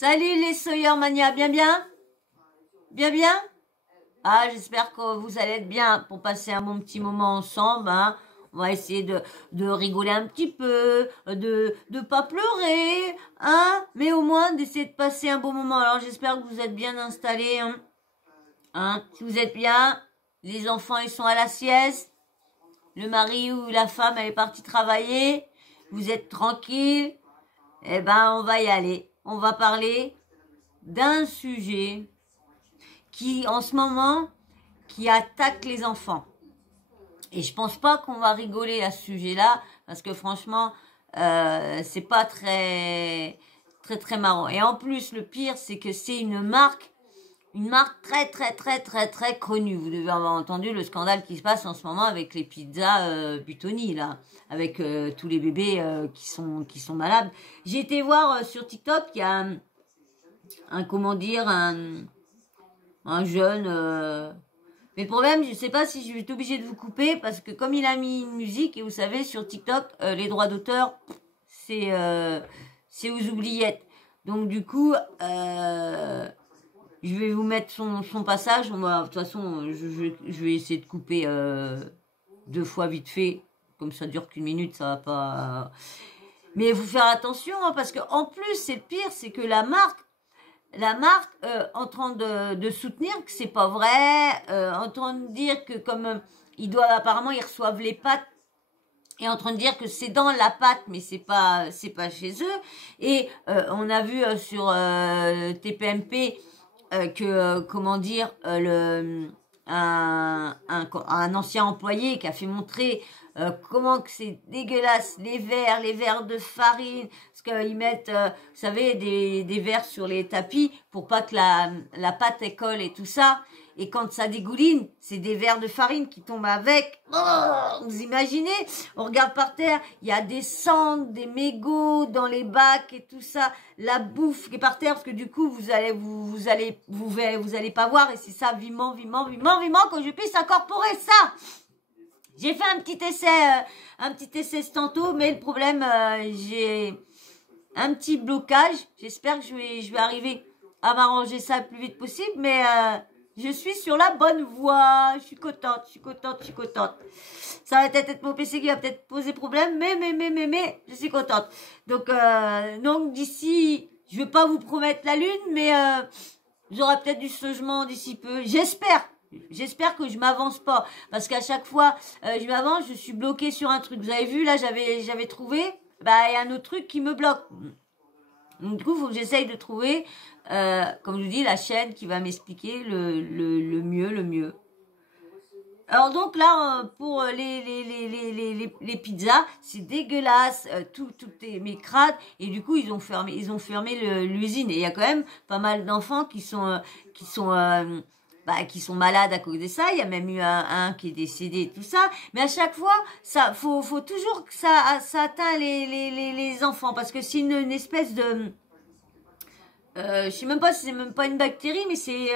Salut les Sawyer Mania, bien bien? Bien bien? Ah, j'espère que vous allez être bien pour passer un bon petit moment ensemble, hein. On va essayer de rigoler un petit peu, de pas pleurer, hein, mais au moins d'essayer de passer un bon moment. Alors j'espère que vous êtes bien installés, hein. Si vous êtes bien, les enfants ils sont à la sieste, le mari ou la femme elle est partie travailler, vous êtes tranquille, eh ben on va y aller. On va parler d'un sujet qui, en ce moment, qui attaque les enfants. Et je pense pas qu'on va rigoler à ce sujet-là, parce que franchement, c'est pas très marrant. Et en plus, le pire, c'est que c'est une marque très connue. Vous devez avoir entendu le scandale qui se passe en ce moment avec les pizzas Buitoni, là, avec tous les bébés qui sont malades. J'ai été voir sur TikTok, il y a comment dire, un jeune. Mais le problème, je sais pas si je vais être obligée de vous couper parce que comme il a mis une musique et vous savez sur TikTok, les droits d'auteur, c'est aux oubliettes. Donc du coup, je vais vous mettre son passage. De toute façon, je vais essayer de couper deux fois vite fait. Comme ça dure qu'une minute, ça va pas. Mais il faut faire attention hein, parce que en plus, c'est le pire, c'est que la marque en train de soutenir que c'est pas vrai, en train de dire que comme ils doivent apparemment ils reçoivent les pâtes et en train de dire que c'est dans la pâte mais c'est pas chez eux et on a vu sur TPMP que comment dire un ancien employé qui a fait montrer comment que c'est dégueulasse les verres de farine parce qu'ils mettent vous savez des verres sur les tapis pour pas que la pâte elle colle et tout ça et quand ça dégouline c'est des verres de farine qui tombent avec. Vous imaginez, on regarde par terre, il y a des cendres, des mégots dans les bacs et tout ça, la bouffe qui est par terre parce que du coup vous allez pas voir et c'est ça vivement que je puisse incorporer ça. J'ai fait un petit essai tantôt, mais le problème j'ai un petit blocage. J'espère que je vais arriver à m'arranger ça le plus vite possible, mais je suis sur la bonne voie. Je suis contente. Ça va peut-être être mon PC qui va peut-être poser problème, mais je suis contente. Donc d'ici, je vais pas vous promettre la lune, mais j'aurai peut-être du changement d'ici peu. J'espère que je m'avance pas, parce qu'à chaque fois je m'avance, je suis bloquée sur un truc. Vous avez vu là, j'avais trouvé, il y a un autre truc qui me bloque. Donc du coup, il faut que j'essaye de trouver, comme je vous dis, la chaîne qui va m'expliquer le mieux. Alors donc là, pour les pizzas, c'est dégueulasse, tout est mécrade et du coup ils ont fermé l'usine et il y a quand même pas mal d'enfants qui sont malades à cause de ça. Il y a même eu un qui est décédé et tout ça. Mais à chaque fois, ça, faut toujours que ça atteint les enfants parce que c'est une espèce de, je sais même pas si c'est même pas une bactérie, mais c'est,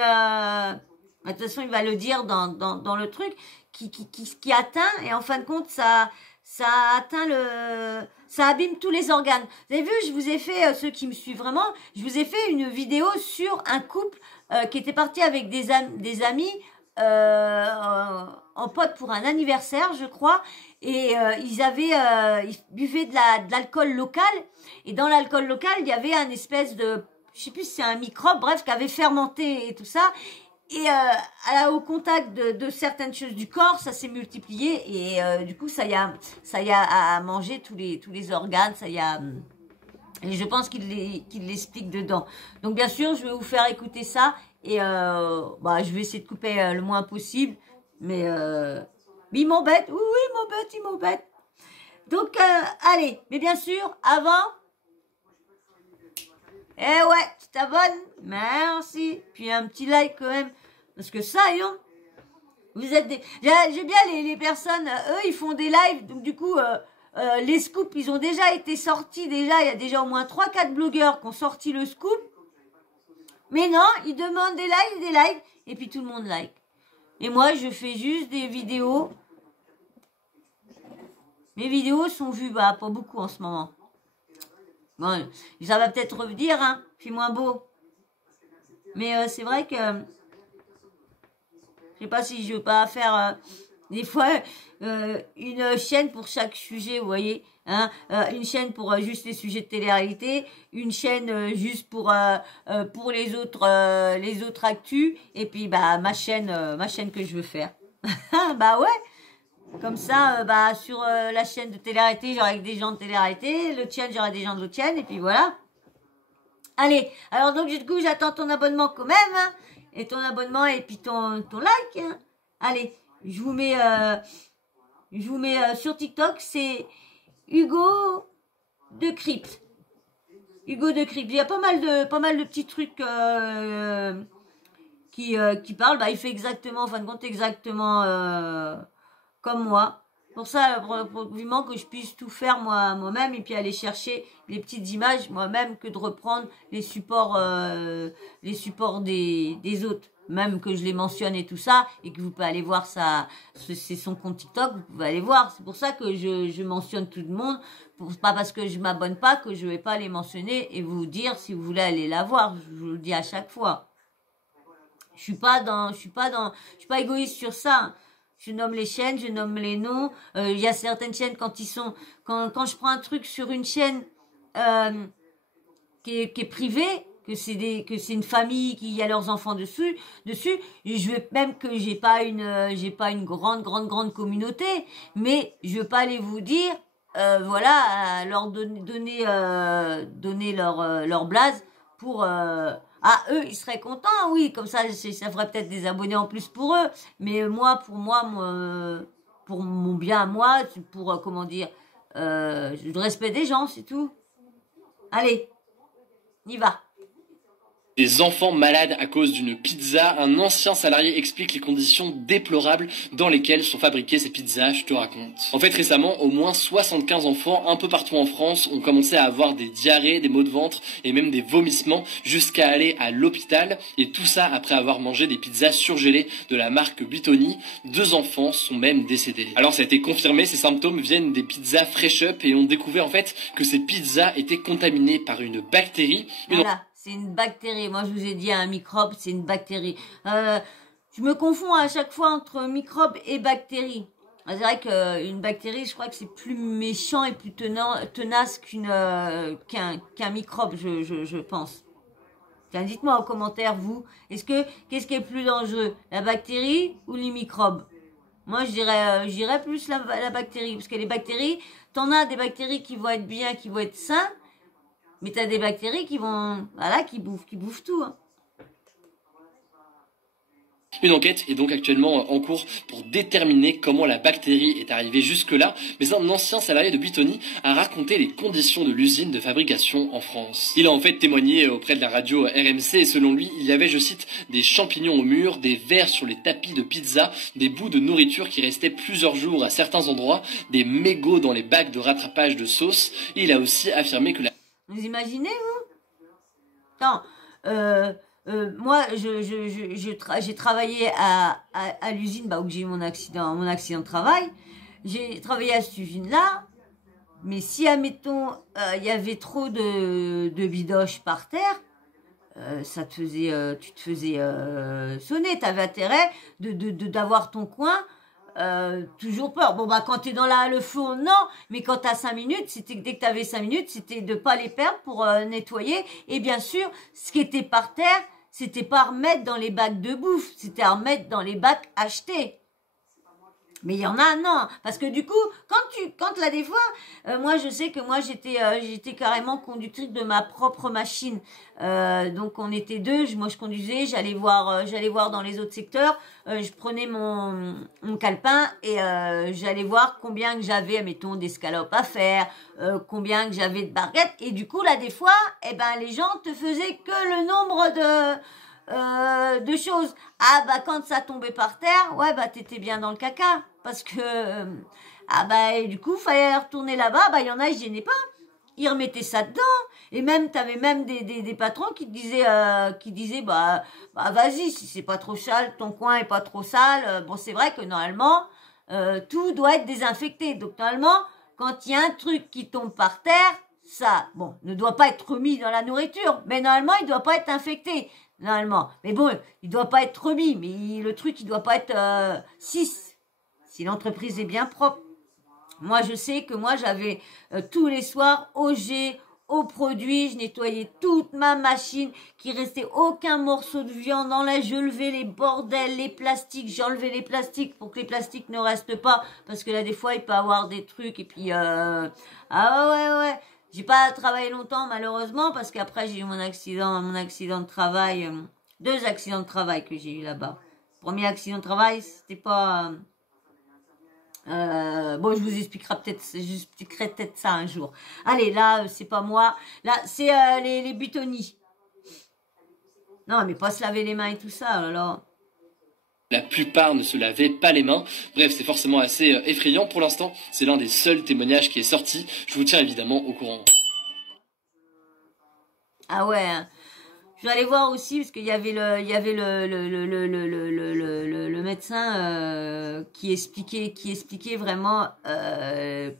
de toute façon, il va le dire dans le truc qui atteint et en fin de compte, ça atteint ça abîme tous les organes. Vous avez vu, je vous ai fait, ceux qui me suivent vraiment, je vous ai fait une vidéo sur un couple qui était parti avec des amis en pote pour un anniversaire, je crois, et ils buvaient de l'alcool local, et dans l'alcool local, il y avait un espèce de, je sais plus si c'est un microbe, bref, qui avait fermenté et tout ça, et au contact de certaines choses du corps, ça s'est multiplié et du coup ça y a à manger tous les organes, ça y a et je pense qu'il l'explique dedans. Donc bien sûr, je vais vous faire écouter ça et je vais essayer de couper le moins possible, mais il m'embête. Oui, il m'embête. Donc allez, mais bien sûr, avant tu t'abonnes, merci, puis un petit like quand même. Parce que ça, vous êtes j'aime bien les personnes, eux, ils font des lives, donc du coup, les scoops, ils ont déjà été sortis, il y a déjà au moins 3-4 blogueurs qui ont sorti le scoop. Mais non, ils demandent des likes, et puis tout le monde like. Et moi, je fais juste des vidéos. Mes vidéos sont vues, pas beaucoup en ce moment. Bon, ça va peut-être revenir, hein. fait moins beau. Mais c'est vrai que je sais pas si je veux pas faire des fois une chaîne pour chaque sujet, vous voyez, hein, une chaîne pour juste les sujets de télé-réalité, une chaîne juste pour les autres actus, et puis bah ma chaîne que je veux faire. Bah ouais, comme ça, bah sur la chaîne de télé-réalité, j'aurai des gens de télé-réalité, l'autre chaîne, j'aurai des gens de l'autre chaîne, et puis voilà. Allez, alors donc du coup, j'attends ton abonnement quand même, hein, et ton abonnement et puis ton like. Hein. Allez, je vous mets sur TikTok, c'est Hugo de Crypte. Hugo de Crypte. Il y a pas mal de petits trucs qui parlent. Bah, il fait exactement, en fin de compte, exactement comme moi. Pour ça, vraiment que je puisse tout faire moi-même et puis aller chercher les petites images moi-même que de reprendre les supports des autres. Même que je les mentionne et tout ça, et que vous pouvez aller voir ça, c'est son compte TikTok, vous pouvez aller voir. C'est pour ça que je mentionne tout le monde. Pas parce que je m'abonne pas que je vais pas les mentionner et vous dire si vous voulez aller la voir. Je vous le dis à chaque fois. Je suis pas égoïste sur ça. Je nomme les chaînes, je nomme les noms. Il y a certaines chaînes quand je prends un truc sur une chaîne qui est privée, que c'est une famille qui a leurs enfants dessus, je veux même que j'ai pas une grande communauté, mais je veux pas aller vous dire, voilà, leur donner leur blaze pour eux, ils seraient contents, oui, comme ça ferait peut-être des abonnés en plus pour eux, mais moi, pour mon bien à moi, pour, comment dire, le respect des gens, c'est tout. Allez, on y va. Des enfants malades à cause d'une pizza, un ancien salarié explique les conditions déplorables dans lesquelles sont fabriquées ces pizzas, je te raconte. En fait, récemment, au moins 75 enfants, un peu partout en France, ont commencé à avoir des diarrhées, des maux de ventre et même des vomissements jusqu'à aller à l'hôpital. Et tout ça après avoir mangé des pizzas surgelées de la marque Buitoni. 2 enfants sont même décédés. Alors ça a été confirmé, ces symptômes viennent des pizzas Fresh Up et on découvert en fait que ces pizzas étaient contaminées par une bactérie. Voilà. C'est une bactérie. Moi, je vous ai dit un microbe, c'est une bactérie. Je me confonds à chaque fois entre microbe et bactérie. C'est vrai qu'une bactérie, je crois que c'est plus méchant et plus tenace qu'un microbe, je pense. Tiens, dites-moi en commentaire, vous, qu'est-ce qui est plus dangereux, la bactérie ou les microbes? Moi, je dirais plus la bactérie, parce que les bactéries, t'en as des bactéries qui vont être bien, qui vont être sains, mais t'as des bactéries qui bouffent tout. Hein. Une enquête est donc actuellement en cours pour déterminer comment la bactérie est arrivée jusque-là, mais un ancien salarié de Buitoni a raconté les conditions de l'usine de fabrication en France. Il a en fait témoigné auprès de la radio RMC et selon lui, il y avait, je cite, des champignons au mur, des vers sur les tapis de pizza, des bouts de nourriture qui restaient plusieurs jours à certains endroits, des mégots dans les bacs de rattrapage de sauce. Et il a aussi affirmé que la... Vous imaginez, vous? Attends, moi, j'ai travaillé à l'usine où j'ai eu mon accident de travail. J'ai travaillé à cette usine-là, mais si, admettons, il y avait trop de bidoches par terre, tu te faisais sonner. Tu avais intérêt d'avoir ton coin. Toujours peur. Bon, bah, quand t'es dans le four, non. Mais quand t'as 5 minutes, dès que t'avais 5 minutes, c'était de pas les perdre pour nettoyer. Et bien sûr, ce qui était par terre, c'était pas à remettre dans les bacs de bouffe. C'était à remettre dans les bacs achetés. Mais il y en a, non. Parce que du coup, quand là, des fois, moi, je sais que moi, j'étais carrément conductrice de ma propre machine. Donc, on était 2. Moi, je conduisais. J'allais voir dans les autres secteurs. Je prenais mon calepin et j'allais voir combien que j'avais, mettons, d'escalopes à faire, combien que j'avais de barquettes. Et du coup, là, des fois, les gens te faisaient que le nombre de choses. Ah bah quand ça tombait par terre, ouais bah t'étais bien dans le caca parce que et du coup fallait retourner là-bas, il y en a ils gênaient pas, ils remettaient ça dedans et même t'avais même des patrons qui disaient bah vas-y si c'est pas trop sale, ton coin est pas trop sale, bon c'est vrai que normalement tout doit être désinfecté donc normalement quand il y a un truc qui tombe par terre ça, bon, ne doit pas être remis dans la nourriture, mais normalement, il ne doit pas être infecté, normalement. Mais bon, il ne doit pas être remis, mais le truc, il ne doit pas être... si l'entreprise est bien propre. Moi, je sais que moi, j'avais tous les soirs au jet, aux produits, je nettoyais toute ma machine, qu'il restait aucun morceau de viande dans la, je levais les bordels, les plastiques, j'enlevais les plastiques pour que les plastiques ne restent pas, parce que là, des fois, il peut y avoir des trucs, et puis, ah ouais, j'ai pas travaillé longtemps, malheureusement, parce qu'après, j'ai eu mon accident de travail, 2 accidents de travail que j'ai eu là-bas. Premier accident de travail, c'était pas... bon, je vous expliquerai peut-être ça un jour. Allez, là, c'est pas moi. Là, c'est les Buitoni. Non, mais pas se laver les mains et tout ça, oh là là. La plupart ne se lavaient pas les mains. Bref, c'est forcément assez effrayant. Pour l'instant, c'est l'un des seuls témoignages qui est sorti. Je vous tiens évidemment au courant. Ah ouais, hein. Je vais aller voir aussi parce qu'il y avait le médecin qui expliquait vraiment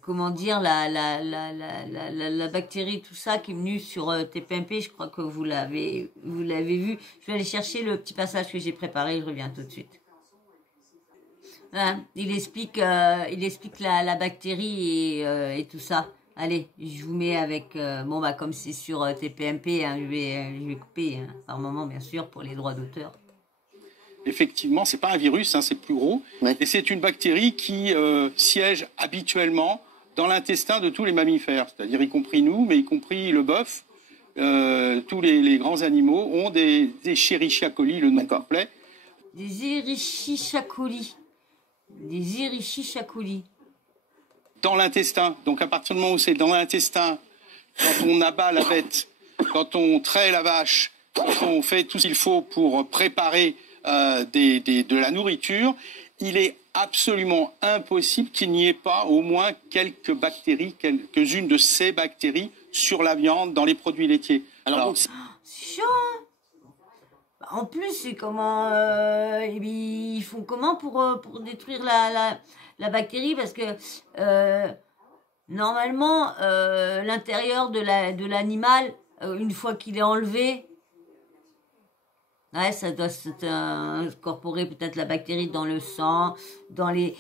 comment dire la bactérie, tout ça qui est venue sur TPMP. Je crois que vous l'avez vu. Je vais aller chercher le petit passage que j'ai préparé. Je reviens tout de suite. Hein, il explique la bactérie et tout ça. Allez, je vous mets avec... bon, bah comme c'est sur TPMP, hein, je vais couper hein, par moment, bien sûr, pour les droits d'auteur. Effectivement, c'est pas un virus, hein, c'est plus gros. Ouais. Et c'est une bactérie qui siège habituellement dans l'intestin de tous les mammifères, c'est-à-dire y compris nous, mais y compris le bœuf. Tous les grands animaux ont des Escherichia coli, le nom complet. Des Escherichia coli. Des Escherichia coli. Dans l'intestin. Donc à partir du moment où c'est dans l'intestin, quand on abat la bête, quand on traite la vache, quand on fait tout ce qu'il faut pour préparer de la nourriture, il est absolument impossible qu'il n'y ait pas au moins quelques bactéries, quelques-unes de ces bactéries sur la viande, dans les produits laitiers. Alors c'est chaud. En plus, c'est comment ils font comment pour détruire la bactérie parce que normalement l'intérieur de l'animal une fois qu'il est enlevé, ouais, ça doit incorporer peut-être la bactérie dans le sang, dans les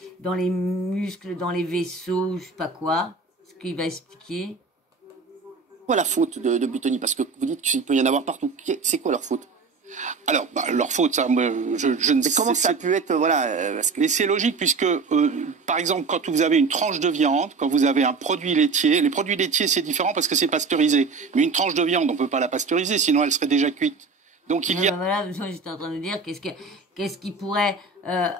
muscles, dans les vaisseaux, je sais pas quoi. Ce qu'il va expliquer. C'est quoi la faute de Buitoni? Parce que vous dites qu'il peut y en avoir partout. C'est quoi leur faute? Alors, leur faute, ça, je ne sais pas. Comment ça a pu être, voilà. Mais c'est logique puisque, par exemple, quand vous avez une tranche de viande, quand vous avez un produit laitier, les produits laitiers c'est différent parce que c'est pasteurisé. Mais une tranche de viande, on peut pas la pasteuriser, sinon elle serait déjà cuite. Donc il y a. Voilà, j'étais en train de dire qu'est-ce qui pourrait un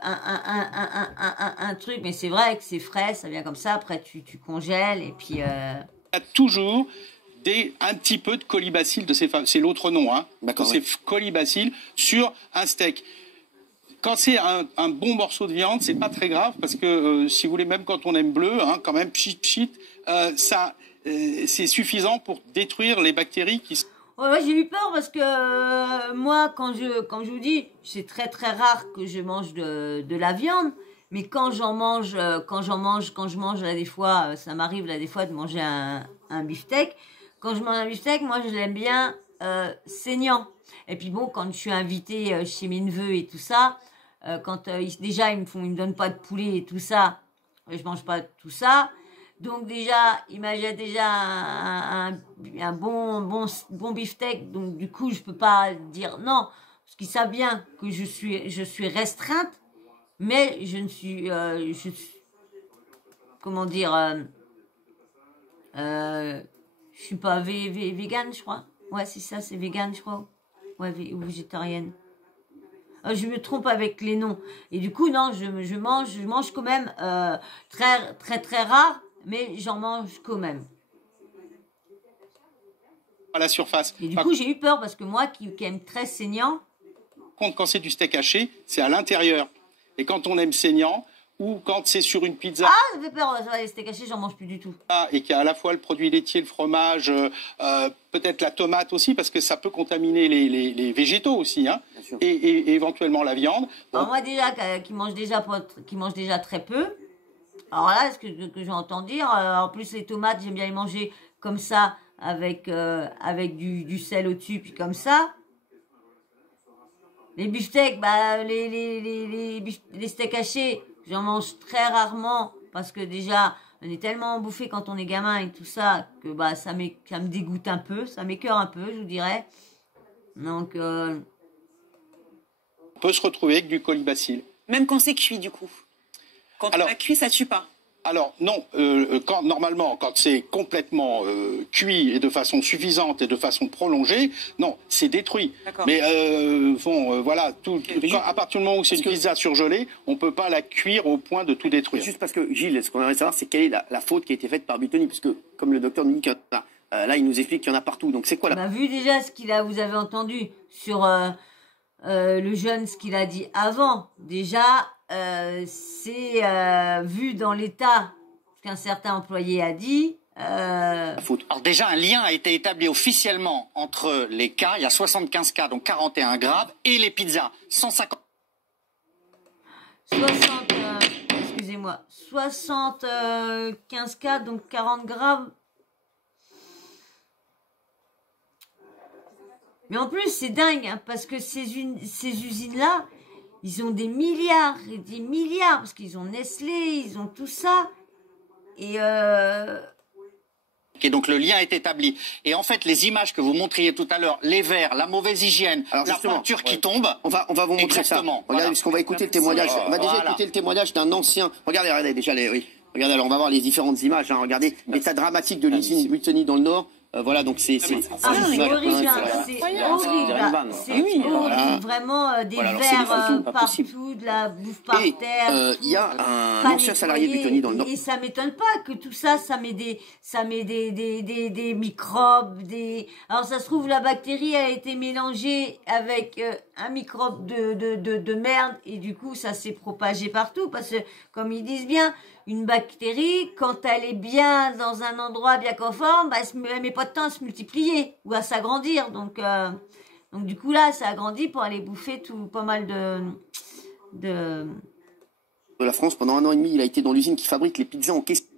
truc, mais c'est vrai que c'est frais, ça vient comme ça. Après tu congèles et puis. Il y a toujours un petit peu de colibacille de ces femmes, c'est l'autre nom, hein. D'accord. C'est colibacille sur un steak. Quand c'est un bon morceau de viande, c'est pas très grave parce que si vous voulez, même quand on aime bleu, hein, quand même pchit, ça c'est suffisant pour détruire les bactéries qui. Ouais, j'ai eu peur parce que moi, quand je vous dis, c'est très très rare que je mange de la viande, mais quand je mange là des fois, ça m'arrive là des fois de manger un beefsteak. Quand je mange un beefsteak, moi je l'aime bien saignant. Et puis bon, quand je suis invitée chez mes neveux et tout ça, quand déjà ils me donnent pas de poulet et tout ça, je mange pas tout ça. Donc déjà, il m'a déjà un bon beefsteak. Donc du coup, je peux pas dire non, parce qu'ils savent bien que je suis restreinte, mais je ne suis, comment dire, je suis pas végane, je crois. Ouais, c'est ça, c'est végane, je crois. Ouais, ou végétarienne. Je me trompe avec les noms. Et du coup, non, je mange quand même très très très rare. Mais j'en mange quand même. À la surface. Et du coup, j'ai eu peur parce que moi, qui aime très saignant. Quand c'est du steak haché, c'est à l'intérieur. Et quand on aime saignant, ou quand c'est sur une pizza. Ah, ça fait peur, les steaks hachés, j'en mange plus du tout. Et qu'il y a à la fois le produit laitier, le fromage, peut-être la tomate aussi, parce que ça peut contaminer les végétaux aussi, hein, et éventuellement la viande. Alors moi, déjà, qui mange déjà très peu. Alors là, ce que j'entends dire, en plus les tomates, j'aime bien les manger comme ça, avec du sel au-dessus, puis comme ça. Les beefsteaks, bah, les steaks hachés, j'en mange très rarement, parce que déjà, on est tellement bouffé quand on est gamin et tout ça, que bah, ça me dégoûte un peu, ça m'écœure un peu, je vous dirais. Donc, On peut se retrouver avec du colibacille. Même quand c'est cuit, du coup. Quand on a cuit, ça tue pas. Alors non, normalement, quand c'est complètement cuit et de façon suffisante et de façon prolongée, non, c'est détruit. Mais voilà, à partir du moment où c'est une pizza surgelée, on peut pas la cuire au point de tout détruire. Juste parce que Gilles, ce qu'on aimerait savoir, c'est quelle est la faute qui a été faite par Buitoni, puisque comme le docteur nous dit qu'il y en a, là il nous explique qu'il y en a partout. Donc c'est quoi là vu déjà ce vous avez entendu sur le jeune, ce qu'il a dit avant, déjà. C'est vu dans l'état qu'un certain employé a dit. Alors déjà, un lien a été établi officiellement entre les cas, il y a 75 cas, donc 41 graves, et les pizzas, 150... 75 cas, donc 40 graves. Mais en plus, c'est dingue, hein, parce que ces usines-là, ils ont des milliards et des milliards, parce qu'ils ont Nestlé, ils ont tout ça. Et donc le lien est établi. Et en fait, les images que vous montriez tout à l'heure, les verres, la mauvaise hygiène, la peinture qui tombe... On va vous montrer ça. Regardez, parce qu'on va écouter le témoignage. On va déjà écouter le témoignage d'un ancien... Regardez déjà oui. Regardez, alors on va voir les différentes images. Hein. Regardez l'état dramatique de l'usine Buitoni dans le Nord. Voilà, donc c'est horrible, c'est horrible, vraiment des verres partout, de la bouffe par terre. Il y a un ancien salarié de Buitoni dans le Nord. Et ça m'étonne pas que tout ça, ça met des microbes, alors ça se trouve la bactérie a été mélangée avec un microbe de merde et du coup ça s'est propagé partout parce que comme ils disent bien, une bactérie, quand elle est bien dans un endroit bien conforme, bah, elle met pas de temps à se multiplier ou à s'agrandir. Donc du coup là, ça a grandi pour aller bouffer pas mal de la France. Pendant 1 an et demi, il a été dans l'usine qui fabrique les pizzas en question.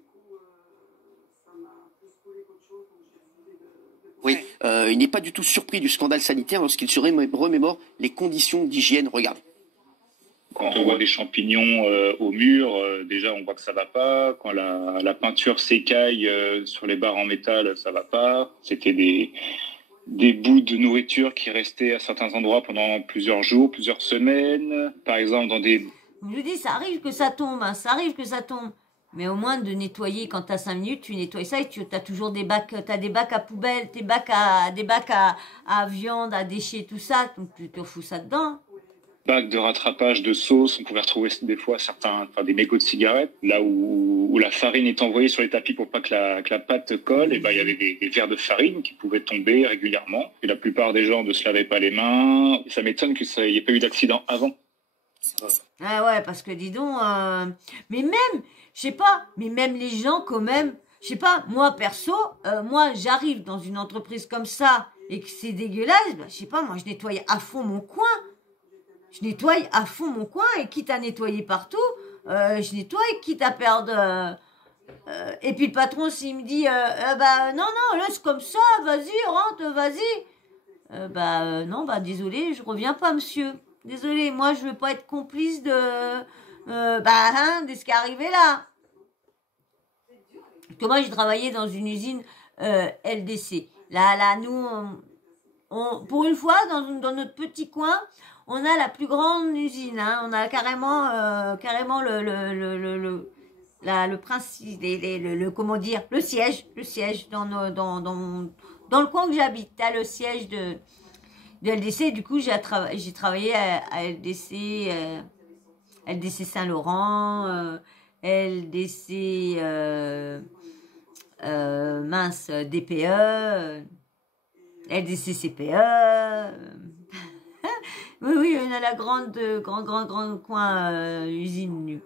Oui, il n'est pas du tout surpris du scandale sanitaire lorsqu'il se remémore les conditions d'hygiène. Regardez. Quand on voit des champignons au mur, déjà on voit que ça va pas. Quand la peinture s'écaille sur les barres en métal, ça va pas. C'était des bouts de nourriture qui restaient à certains endroits pendant plusieurs jours, plusieurs semaines. Par exemple, dans des... Je vous dis, ça arrive que ça tombe, hein, ça arrive que ça tombe. Mais au moins de nettoyer, quand t'as 5 minutes, tu nettoies ça et tu as toujours des bacs, t'as des bacs à poubelle, des bacs à viande, à déchets, tout ça. Donc tu te fous ça dedans. Bacs de rattrapage de sauce, on pouvait retrouver des fois des mégots de cigarettes, là où la farine est envoyée sur les tapis pour pas que la pâte colle, et ben il y avait des verres de farine qui pouvaient tomber régulièrement. Et la plupart des gens ne se lavaient pas les mains. Ça m'étonne qu'il n'y ait pas eu d'accident avant. Ah ouais, parce que dis donc, mais même, je sais pas, mais même les gens quand même, je sais pas, moi perso, moi j'arrive dans une entreprise comme ça et que c'est dégueulasse, bah, je sais pas, moi je nettoie à fond mon coin. Je nettoie à fond mon coin et quitte à nettoyer partout, je nettoie quitte à perdre. Et puis le patron, s'il me dit, bah non, laisse comme ça, vas-y, rentre, vas-y. Non, bah désolé, je reviens pas, monsieur. Désolé, moi je veux pas être complice de ce qui est arrivé là. Parce que moi j'ai travaillé dans une usine LDC. Là, nous, pour une fois, dans notre petit coin, on a la plus grande usine, hein. On a carrément le principe, comment dire, le siège dans le coin que j'habite. T'as le siège de LDC. Du coup, j'ai travaillé à LDC, LDC Saint-Laurent, LDC DPE, LDC CPE. Oui, on a la grand coin usine.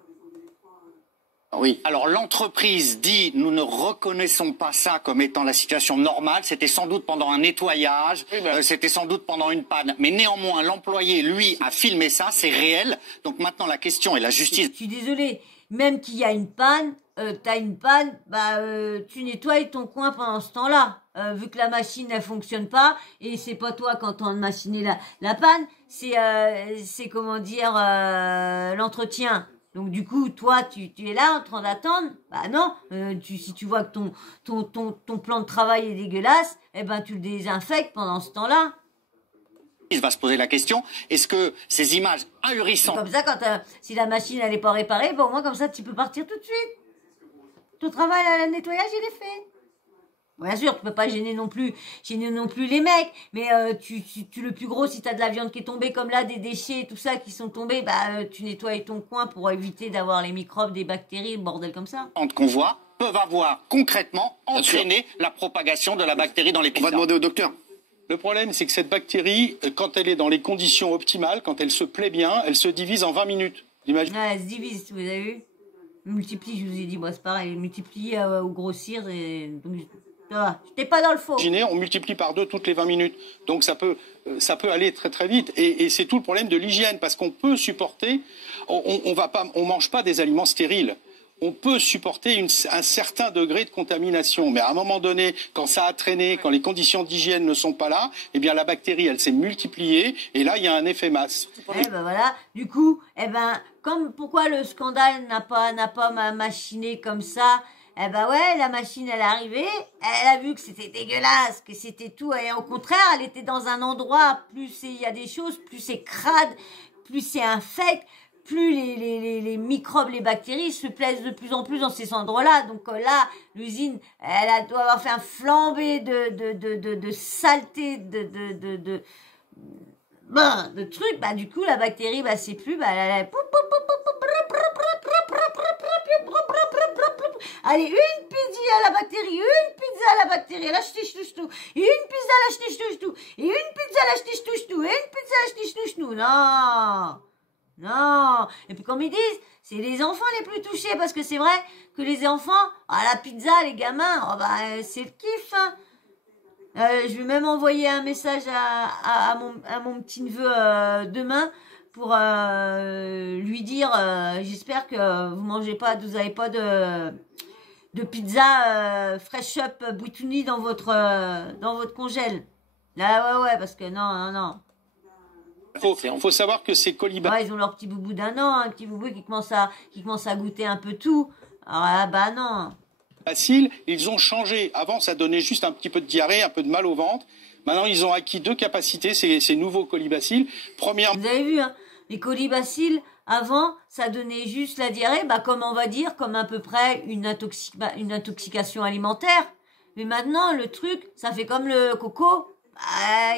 Oui. Alors l'entreprise dit nous ne reconnaissons pas ça comme étant la situation normale, c'était sans doute pendant un nettoyage, c'était sans doute pendant une panne, mais néanmoins l'employé lui a filmé ça, c'est réel. Donc maintenant la question est la justice. Je suis désolée, même qu'il y a une panne, t'as une panne, bah tu nettoies ton coin pendant ce temps-là. Vu que la machine elle fonctionne pas et c'est pas toi quand t'as machiné la panne, c'est comment dire l'entretien. Donc du coup toi tu es là en train d'attendre. Bah non, si tu vois que ton plan de travail est dégueulasse, eh ben tu le désinfectes pendant ce temps-là. Il va se poser la question, est-ce que ces images ahurissantes... Comme ça, si la machine elle est pas réparée, bon, au moins comme ça tu peux partir tout de suite. Ton travail à le nettoyage il est fait. Bien sûr, tu peux pas gêner non plus les mecs, mais tu le plus gros, si t'as de la viande qui est tombée comme là, des déchets, tout ça qui sont tombés, bah tu nettoies ton coin pour éviter d'avoir les microbes, des bactéries, le bordel comme ça. ...qu'on voit peuvent avoir concrètement entraîné la propagation de la bactérie dans les pizzas. On va demander au docteur. Le problème, c'est que cette bactérie, quand elle est dans les conditions optimales, quand elle se plaît bien, elle se divise en 20 minutes. Imagine. Ouais, elle se divise, vous avez vu? Multiplie, je vous ai dit, moi c'est pareil, multiplie ou grossir, et donc ça va, j'étais pas dans le faux. Imaginez, on multiplie par 2 toutes les 20 minutes. Donc ça peut aller très très vite. Et c'est tout le problème de l'hygiène, parce qu'on peut supporter, on mange pas des aliments stériles. On peut supporter un certain degré de contamination. Mais à un moment donné, quand ça a traîné, quand les conditions d'hygiène ne sont pas là, eh bien la bactérie, elle s'est multipliée, et là, il y a un effet masse. Eh ben voilà, du coup, pourquoi le scandale n'a pas machiné comme ça? Eh ben ouais, la machine, elle est arrivée, elle a vu que c'était dégueulasse, que c'était tout, et au contraire, elle était dans un endroit, plus il y a des choses, plus c'est crade, plus c'est infect, plus les microbes, les bactéries se plaisent de plus en plus dans ces endroits-là. Donc là, l'usine, elle doit avoir fait un flambé de saleté, de trucs. Bah du coup, la bactérie, bah c'est plus, allez, une pizza à la bactérie, une pizza à la bactérie, la ch'ti-ch'tou-ch'tou, une pizza à la ch'ti-ch'tou-ch'tou, et une pizza à la ch'ti-ch'tou-ch'tou, et une pizza à la ch'ti-ch'tou-ch'tou. Non. Et puis comme ils disent, c'est les enfants les plus touchés, parce que c'est vrai que les enfants, la pizza, les gamins, c'est le kiff, hein. Je vais même envoyer un message à mon petit neveu demain pour lui dire, j'espère que vous mangez pas, vous avez pas de pizza fresh up Buitoni dans votre congèle. Là ouais, parce que non. Faut savoir que ces colibas... Ouais, ils ont leur petit boubou d'1 an, un petit boubou qui commence à goûter un peu tout. Alors non. Facile, ils ont changé. Avant, ça donnait juste un petit peu de diarrhée, un peu de mal au ventre. Maintenant, ils ont acquis 2 capacités, ces nouveaux colibacilles. Première... Vous avez vu, hein, les colibacilles, avant, ça donnait juste la diarrhée, comme on va dire, comme à peu près une intoxication alimentaire. Mais maintenant, le truc, ça fait comme le coco,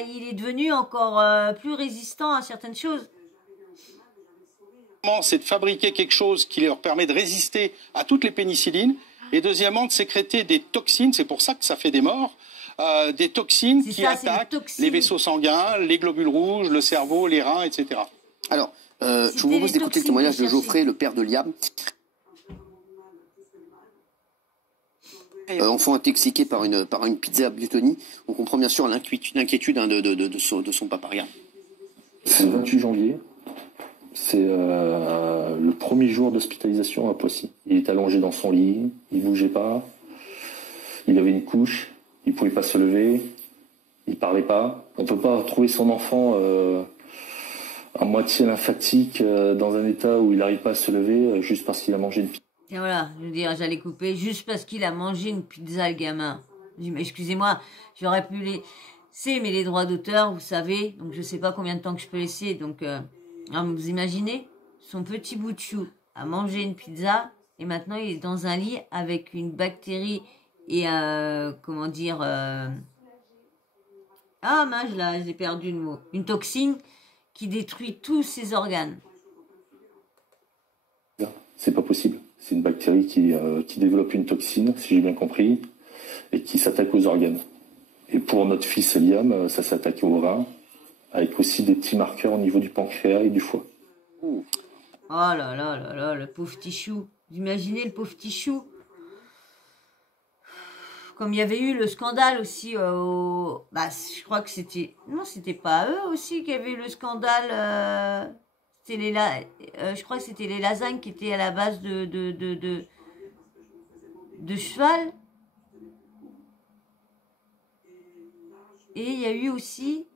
il est devenu encore plus résistant à certaines choses. C'est de fabriquer quelque chose qui leur permet de résister à toutes les pénicillines. Et deuxièmement, de sécréter des toxines, c'est pour ça que ça fait des morts, des toxines qui attaquent les vaisseaux sanguins, les globules rouges, le cerveau, les reins, etc. Alors, je vous propose d'écouter le témoignage de Geoffrey, le père de Liam. Enfant intoxiqué par une pizza Buitoni. On comprend bien sûr l'inquiétude de son papa. Regarde. C'est le 28 janvier. C'est le premier jour d'hospitalisation à Poissy. Il est allongé dans son lit, il bougeait pas, il avait une couche, il pouvait pas se lever, il parlait pas. On peut pas retrouver son enfant à moitié lymphatique dans un état où il n'arrive pas à se lever juste parce qu'il a mangé une pizza. Et voilà, je veux dire, j'allais couper juste parce qu'il a mangé une pizza, le gamin. Excusez-moi, j'aurais pu laisser, mais les droits d'auteur, vous savez, donc je sais pas combien de temps que je peux laisser, donc... vous imaginez, son petit bout de chou a mangé une pizza et maintenant il est dans un lit avec une bactérie et mince là, j'ai perdu le mot. Une toxine qui détruit tous ses organes. C'est pas possible. C'est une bactérie qui développe une toxine, si j'ai bien compris, et qui s'attaque aux organes. Et pour notre fils Liam, ça s'attaque aux reins, avec aussi des petits marqueurs au niveau du pancréas et du foie. Oh là là là là, le pauvre petit chou. Vous imaginez le pauvre petit chou? Comme il y avait eu le scandale aussi, je crois que c'était... Non, c'était pas eux aussi qui avaient eu le scandale. Je crois que c'était les lasagnes qui étaient à la base de cheval. Et il y a eu aussi,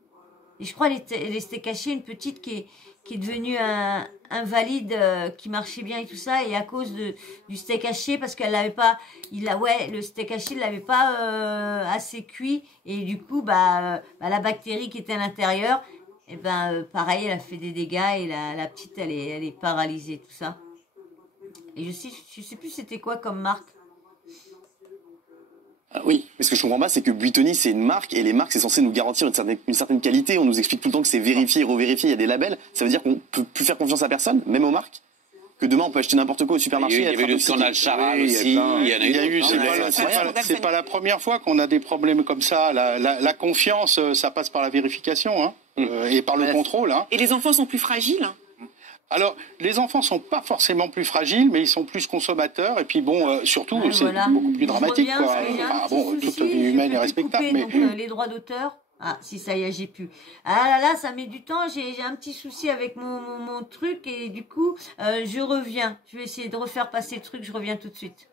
et je crois les steaks hachés, une petite qui est devenue invalide, qui marchait bien et tout ça, et à cause du steak haché, parce qu'elle l'avait pas, le steak haché ne l'avait pas assez cuit, et du coup, la bactérie qui était à l'intérieur, et pareil, elle a fait des dégâts, et la petite, elle est paralysée, tout ça. Et je sais plus c'était quoi comme marque. Oui, mais ce que je comprends pas, c'est que Buitoni, c'est une marque, et les marques, c'est censé nous garantir une certaine qualité. On nous explique tout le temps que c'est vérifié, revérifié, il y a des labels. Ça veut dire qu'on peut plus faire confiance à personne, même aux marques. Que demain, on peut acheter n'importe quoi au supermarché. Il y a eu le scandale Charal aussi. C'est pas la première fois qu'on a des problèmes comme ça. La confiance, ça passe par la vérification, hein, et par le contrôle. Hein. Et les enfants sont plus fragiles. Alors, les enfants sont pas forcément plus fragiles, mais ils sont plus consommateurs. Et puis bon, surtout, c'est beaucoup plus dramatique. Toute vie humaine est respectable. Donc, les droits d'auteur. Ah, si ça y est, j'ai pu. Ah là, ça met du temps. J'ai un petit souci avec mon truc et du coup, je reviens. Je vais essayer de refaire passer le truc. Je reviens tout de suite.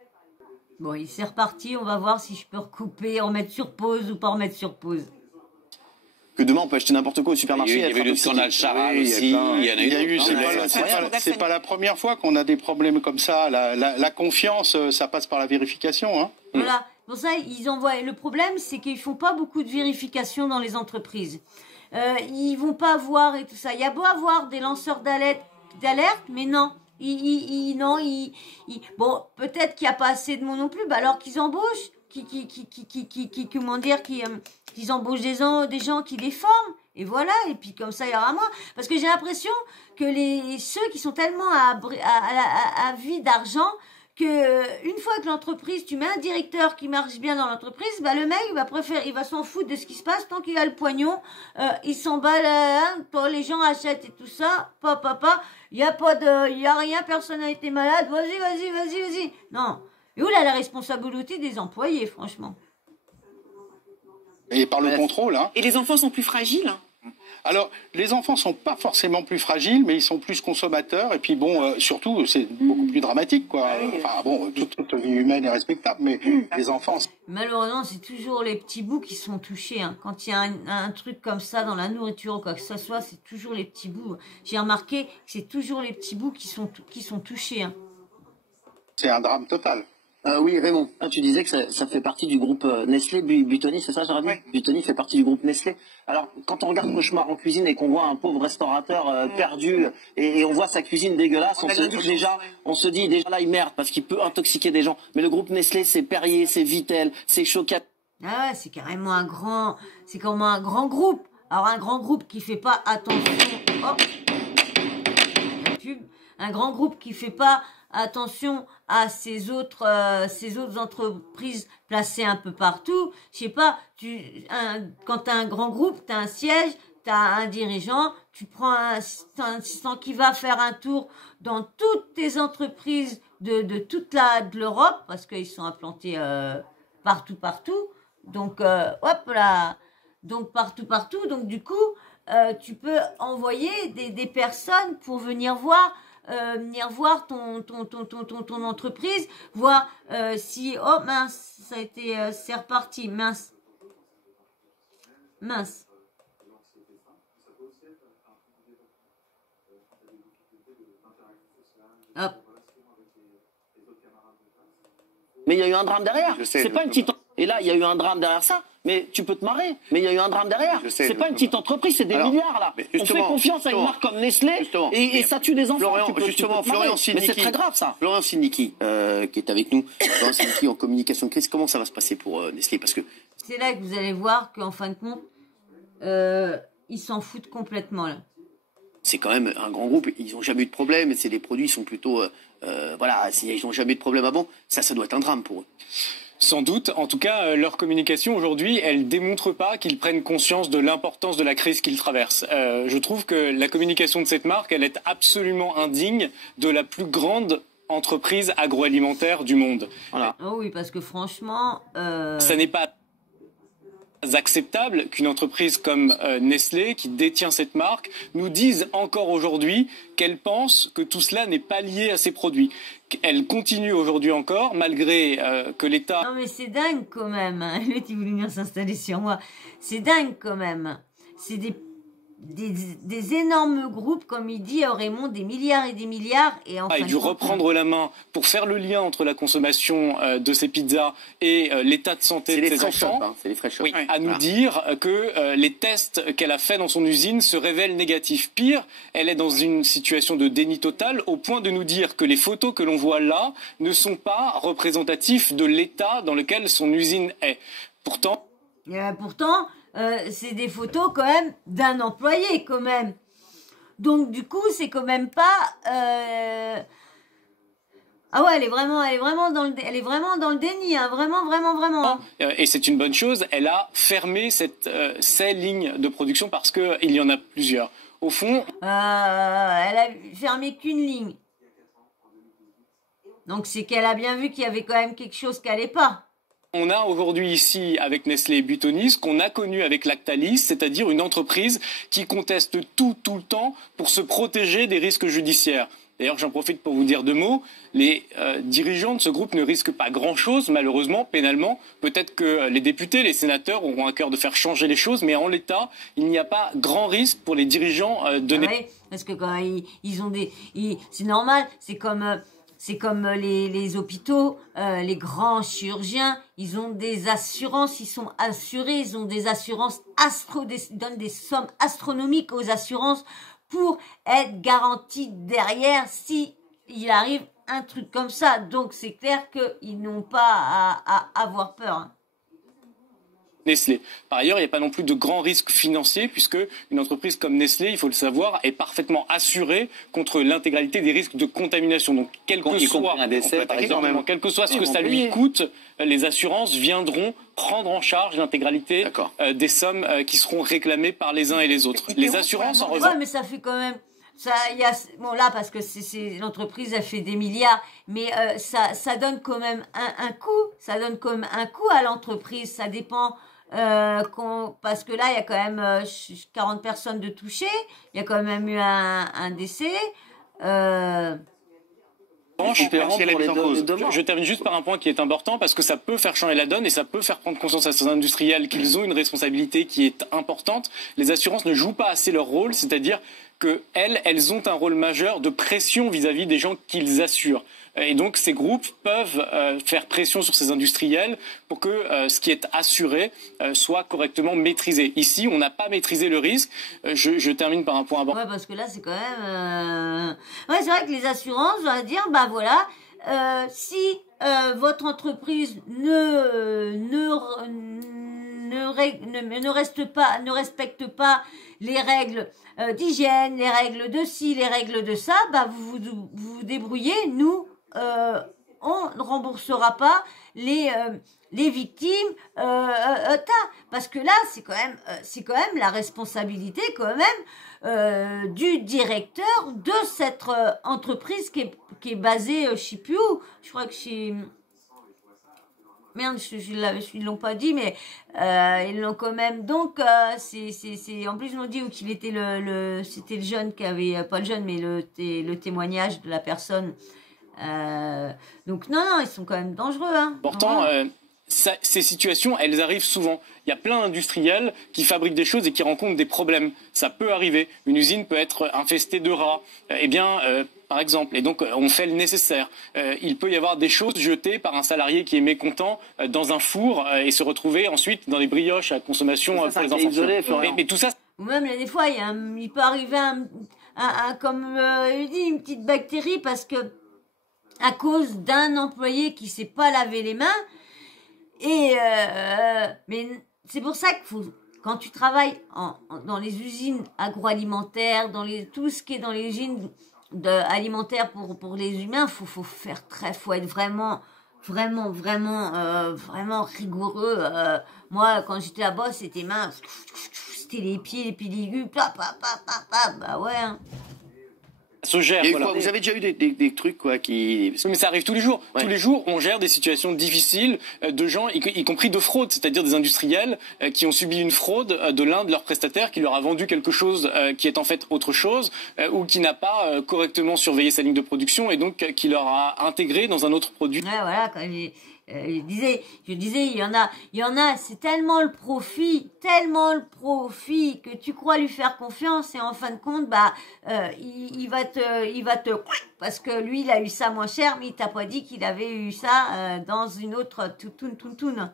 Bon, il s'est reparti. On va voir si je peux recouper, remettre sur pause ou pas remettre sur pause. Que demain, on peut acheter n'importe quoi au supermarché. Il y a eu le scandale Charal aussi. C'est pas la première fois qu'on a des problèmes comme ça. La confiance, ça passe par la vérification. Hein. Voilà. Pour ça, ils envoient. Le problème, c'est qu'ils font pas beaucoup de vérifications dans les entreprises. Ils vont pas voir et tout ça. Il y a beau avoir des lanceurs d'alerte, mais non. Bon, peut-être qu'il n'y a pas assez de mots non plus. Alors qu'ils embauchent, comment dire, qu'ils embauchent des gens qui les forment. Et voilà. Et puis comme ça, il y aura moins. Parce que j'ai l'impression que ceux qui sont tellement à vie d'argent, que une fois que l'entreprise, tu mets un directeur qui marche bien dans l'entreprise, le mec il va s'en foutre de ce qui se passe tant qu'il a le pognon, il s'emballe, les gens achètent et tout ça, il y a rien, personne n'a été malade, vas-y. Non. Et où là la responsabilité des employés, franchement. Et par le contrôle, hein. Et les enfants sont plus fragiles. Alors, les enfants sont pas forcément plus fragiles, mais ils sont plus consommateurs. Et puis bon, surtout, c'est beaucoup plus dramatique, quoi. Enfin bon, toute vie humaine est respectable, mais les enfants... Malheureusement, c'est toujours les petits bouts qui sont touchés. Hein. Quand il y a un truc comme ça dans la nourriture ou quoi que ce soit, c'est toujours les petits bouts. J'ai remarqué que c'est toujours les petits bouts qui sont touchés. Hein. C'est un drame total. Oui, Raymond, tu disais que ça fait partie du groupe Nestlé, Buitoni, c'est ça, Géraldine? Oui. Buitoni fait partie du groupe Nestlé. Alors, quand on regarde Cauchemar en cuisine et qu'on voit un pauvre restaurateur perdu et on voit sa cuisine dégueulasse, on se dit déjà là, il merde parce qu'il peut intoxiquer des gens. Mais le groupe Nestlé, c'est Perrier, c'est Vittel, c'est Chocat. Ah ouais, c'est carrément un grand groupe. Alors, un grand groupe qui fait pas attention. Oh. Un grand groupe qui fait pas attention à ces autres entreprises placées un peu partout. Je sais pas, quand tu as un grand groupe, tu as un siège, tu as un dirigeant, tu prends un assistant qui va faire un tour dans toutes tes entreprises de toute l'Europe, parce qu'ils sont implantés partout. Donc, hop là. Donc, partout. Donc, du coup, tu peux envoyer des personnes pour venir voir ton entreprise, voir si oh mince, ça a été c'est reparti, mince. Hop. Mais il y a eu un drame derrière. C'est pas une petite. Et là, il y a eu un drame derrière ça. Mais tu peux te marrer. Mais il y a eu un drame derrière. C'est pas une petite entreprise, c'est des milliards là. On fait confiance à une marque comme Nestlé et ça tue des enfants. Florian Sidnicki, mais c'est très grave ça. Florian Sidnicki, qui est avec nous. Florian Sidnicki en communication de crise. Comment ça va se passer pour Nestlé? Parce que c'est là que vous allez voir qu'en fin de compte, ils s'en foutent complètement là. C'est quand même un grand groupe. Ils n'ont jamais eu de problème. C'est des produits qui sont plutôt voilà. Ils n'ont jamais eu de problème avant. Ça doit être un drame pour eux. Sans doute. En tout cas, leur communication aujourd'hui, elle démontre pas qu'ils prennent conscience de l'importance de la crise qu'ils traversent. Je trouve que la communication de cette marque, elle est absolument indigne de la plus grande entreprise agroalimentaire du monde. Voilà. Oh oui, parce que franchement... Ça n'est pas... acceptable qu'une entreprise comme Nestlé, qui détient cette marque, nous dise encore aujourd'hui qu'elle pense que tout cela n'est pas lié à ses produits. Elle continue aujourd'hui encore, malgré que l'État... Non mais c'est dingue quand même, hein. Lui, il voulait venir s'installer sur moi. C'est dingue quand même. C'est des énormes groupes, comme il dit Raymond, des milliards et des milliards. Et en a dû reprendre la main pour faire le lien entre la consommation de ces pizzas et l'état de santé de ses enfants. Hein, c'est les fresh shops. Oui, à nous dire que les tests qu'elle a fait dans son usine se révèlent négatifs. Pire, elle est dans une situation de déni total au point de nous dire que les photos que l'on voit là ne sont pas représentatifs de l'état dans lequel son usine est. Pourtant... c'est des photos quand même d'un employé quand même. Donc du coup, c'est quand même pas... Ah ouais, elle est vraiment dans le déni, hein, vraiment. Et c'est une bonne chose. Elle a fermé ces lignes de production parce que il y en a plusieurs. Au fond, elle a fermé qu'une ligne. Donc c'est qu'elle a bien vu qu'il y avait quand même quelque chose qui allait pas. On a aujourd'hui ici, avec Nestlé et Buitoni, ce qu'on a connu avec Lactalis, c'est-à-dire une entreprise qui conteste tout le temps pour se protéger des risques judiciaires. D'ailleurs, j'en profite pour vous dire deux mots. Les dirigeants de ce groupe ne risquent pas grand-chose, malheureusement, pénalement. Peut-être que les députés, les sénateurs auront à cœur de faire changer les choses, mais en l'état, il n'y a pas grand risque pour les dirigeants de Nestlé. Ouais, parce que quand ils ont c'est normal, c'est comme les hôpitaux, les grands chirurgiens, ils ont des assurances, ils sont assurés, ils ont des assurances ils donnent des sommes astronomiques aux assurances pour être garantis derrière si il arrive un truc comme ça. Donc c'est clair qu'ils n'ont pas à avoir peur, hein. Nestlé. Par ailleurs, il n'y a pas non plus de grands risques financiers puisque une entreprise comme Nestlé, il faut le savoir, est parfaitement assurée contre l'intégralité des risques de contamination. Donc, quel que soit ce que ça lui coûte, les assurances viendront prendre en charge l'intégralité des sommes qui seront réclamées par les uns et les autres. Les assurances, en revanche... Ouais, mais ça fait quand même... bon là parce que l'entreprise elle fait des milliards, mais ça donne quand même un coût, ça donne comme un coût à l'entreprise, ça dépend parce que là il y a quand même 40 personnes de touchées, il y a quand même eu un décès. Je termine juste par un point qui est important parce que ça peut faire changer la donne et ça peut faire prendre conscience à ces industriels qu'ils ont une responsabilité qui est importante. Les assurances ne jouent pas assez leur rôle, c'est-à-dire qu'elles ont un rôle majeur de pression vis-à-vis des gens qu'ils assurent. Et donc ces groupes peuvent faire pression sur ces industriels pour que ce qui est assuré soit correctement maîtrisé. Ici, on n'a pas maîtrisé le risque. Je termine par un point important. Ouais, parce que là, c'est quand même... Ouais, c'est vrai que les assurances, on va dire, bah voilà, si votre entreprise ne respecte pas les règles d'hygiène, les règles de ci, les règles de ça, bah vous vous débrouillez. Nous, on ne remboursera pas les victimes, parce que là, c'est quand même la responsabilité quand même du directeur de cette entreprise qui est basée, je sais plus où. Je crois que chez... Merde, ils l'ont pas dit, mais ils l'ont quand même. Donc, en plus, ils l'ont dit qu'il était c'était le jeune qui avait, pas le jeune, mais le témoignage de la personne. Donc, non, ils sont quand même dangereux, hein. Pourtant, ces situations, elles arrivent souvent. Il y a plein d'industriels qui fabriquent des choses et qui rencontrent des problèmes. Ça peut arriver. Une usine peut être infestée de rats. Par exemple. Et donc, on fait le nécessaire. Il peut y avoir des choses jetées par un salarié qui est mécontent dans un four et se retrouver ensuite dans des brioches à consommation pour les enfants. Mais tout ça... Ou même, là, des fois, il peut arriver comme il dit, une petite bactérie parce que à cause d'un employé qui sait pas laver les mains. Mais c'est pour ça qu'il faut, quand tu travailles dans les usines agroalimentaires, tout ce qui est dans les usines alimentaires pour les humains, faut être vraiment rigoureux. Moi, quand j'étais là-bas, c'était les pieds, les piligus, bah ouais. Hein. se gère. Et Voilà. quoi, vous avez déjà eu des trucs quoi qui... Mais ça arrive tous les jours. Ouais. Tous les jours, on gère des situations difficiles de gens, y compris de fraude, c'est-à-dire des industriels qui ont subi une fraude de l'un de leurs prestataires qui leur a vendu quelque chose qui est en fait autre chose ou qui n'a pas correctement surveillé sa ligne de production et donc qui leur a intégré dans un autre produit. Ouais, voilà, quand je disais, il y en a, c'est tellement le profit que tu crois lui faire confiance et en fin de compte, il va te, parce que lui, il a eu ça moins cher, mais il t'a pas dit qu'il avait eu ça dans une autre toutoune.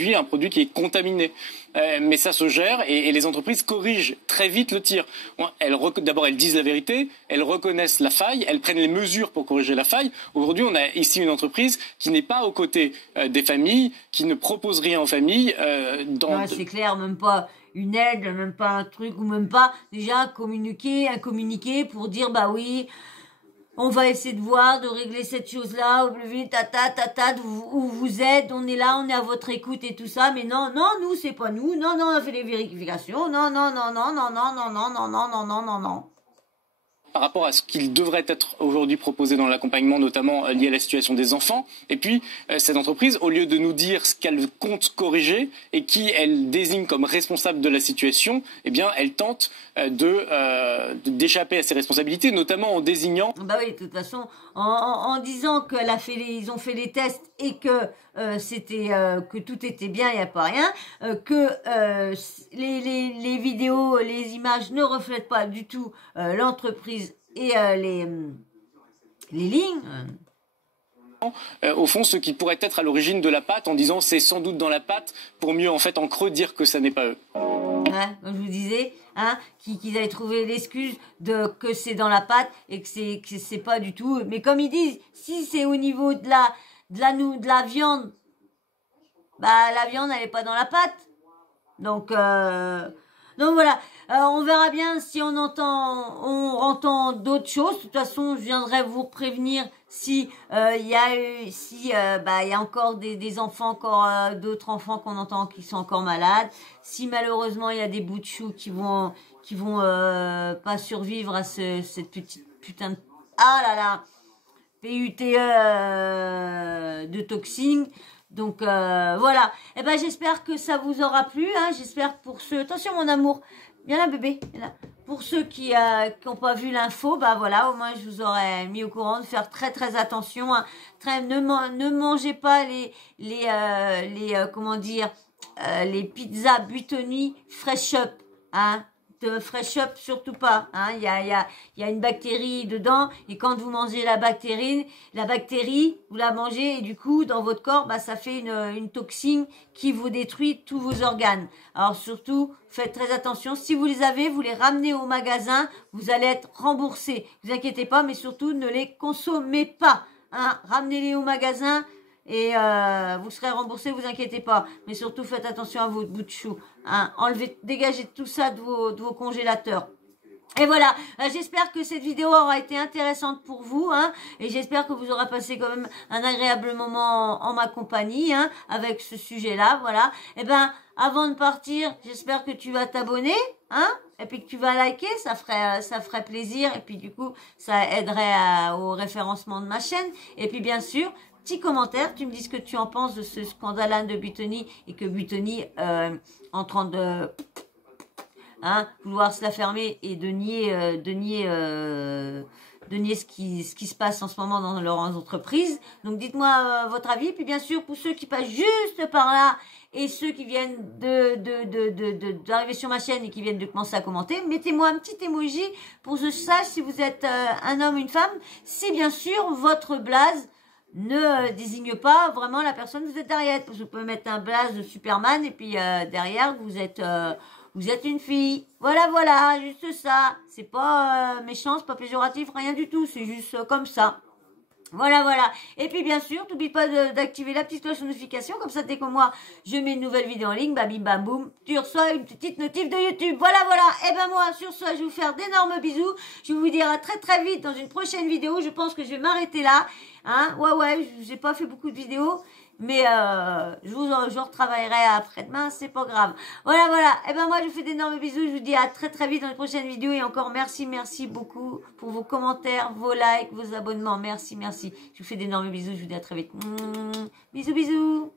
Un produit qui est contaminé. Mais ça se gère et les entreprises corrigent très vite le tir. D'abord, elles disent la vérité, elles reconnaissent la faille, elles prennent les mesures pour corriger la faille. Aujourd'hui, on a ici une entreprise qui n'est pas aux côtés des familles, qui ne propose rien aux familles. C'est clair, même pas une aide, même pas un truc, ou même pas déjà un communiqué pour dire, bah oui, on va essayer de voir, de régler cette chose-là, au plus vite, où vous êtes, on est là, on est à votre écoute et tout ça, mais non, nous, c'est pas nous, non, on a fait les vérifications, non. Par rapport à ce qu'il devrait être aujourd'hui proposé dans l'accompagnement, notamment lié à la situation des enfants. Et puis, cette entreprise, au lieu de nous dire ce qu'elle compte corriger et qui elle désigne comme responsable de la situation, eh bien, elle tente d'échapper à ses responsabilités, notamment en désignant... Bah oui, de toute façon, en disant ils ont fait les tests et que que tout était bien, il n'y a pas rien, que les vidéos, les images ne reflètent pas du tout l'entreprise et les lignes. Au fond, ce qui pourrait être à l'origine de la pâte, en disant c'est sans doute dans la pâte, pour mieux en fait en creux dire que ça n'est pas eux. Ouais, comme je vous disais, qu'ils avaient trouvé l'excuse que c'est dans la pâte et que c'est pas du tout. Mais comme ils disent, si c'est au niveau de la viande, la viande elle est pas dans la pâte. Donc voilà, on verra bien si on entend d'autres choses. De toute façon, je viendrai vous prévenir si il y a encore des enfants, d'autres enfants qu'on entend qui sont encore malades. Si malheureusement il y a des bouts de chou qui vont pas survivre à cette petite putain de PUTE de toxine. Donc voilà. Et j'espère que ça vous aura plu. J'espère pour ceux. Attention mon amour. Viens là bébé. Viens là. Pour ceux qui n'ont pas vu l'info, voilà, au moins je vous aurais mis au courant de faire très très attention. Ne mangez pas les pizzas Buitoni Fresh Up. De Fresh Up surtout pas. Il y a une bactérie dedans et quand vous mangez la bactérie, vous la mangez et du coup dans votre corps, ça fait une toxine qui vous détruit tous vos organes. Alors surtout, faites très attention. Si vous les avez, vous les ramenez au magasin, vous allez être remboursé. Vous inquiétez pas, mais surtout ne les consommez pas. Ramenez-les au magasin. Et vous serez remboursé, vous inquiétez pas. Mais surtout, faites attention à vos bouts de chou. Dégagez tout ça de vos congélateurs. Et voilà, j'espère que cette vidéo aura été intéressante pour vous, et j'espère que vous aurez passé quand même un agréable moment en ma compagnie, avec ce sujet-là, voilà. Avant de partir, j'espère que tu vas t'abonner, et puis que tu vas liker, ça ferait plaisir, et puis du coup, ça aiderait au référencement de ma chaîne. Et puis bien sûr, petit commentaire, tu me dis ce que tu en penses de ce scandale de Buitoni et que Buitoni en train de vouloir se la fermer et de nier ce qui se passe en ce moment dans leurs entreprises. Donc dites-moi votre avis. Puis bien sûr, pour ceux qui passent juste par là et ceux qui viennent d'arriver sur ma chaîne et qui viennent de commencer à commenter, mettez-moi un petit emoji pour que je sache si vous êtes un homme ou une femme. Si bien sûr, votre blaze ne désigne pas vraiment la personne que vous êtes derrière. Parce que vous pouvez mettre un blaze de Superman et puis derrière vous êtes une fille. Voilà, juste ça. C'est pas méchant, c'est pas péjoratif, rien du tout. C'est juste comme ça. Voilà. Et puis bien sûr, n'oublie pas d'activer la petite cloche de notification. Comme ça, dès que moi, je mets une nouvelle vidéo en ligne, bim bam boum, tu reçois une petite notif de YouTube. Voilà. Et moi, sur ce, je vais vous faire d'énormes bisous. Je vais vous dire à très très vite dans une prochaine vidéo. Je pense que je vais m'arrêter là. Ouais, j'ai pas fait beaucoup de vidéos. Mais je retravaillerai après-demain, c'est pas grave. Voilà, voilà. Et ben moi, je vous fais d'énormes bisous. Je vous dis à très très vite dans les prochaines vidéos. Et encore merci, merci beaucoup pour vos commentaires, vos likes, vos abonnements. Merci, merci. Je vous fais d'énormes bisous. Je vous dis à très vite. Bisous, bisous.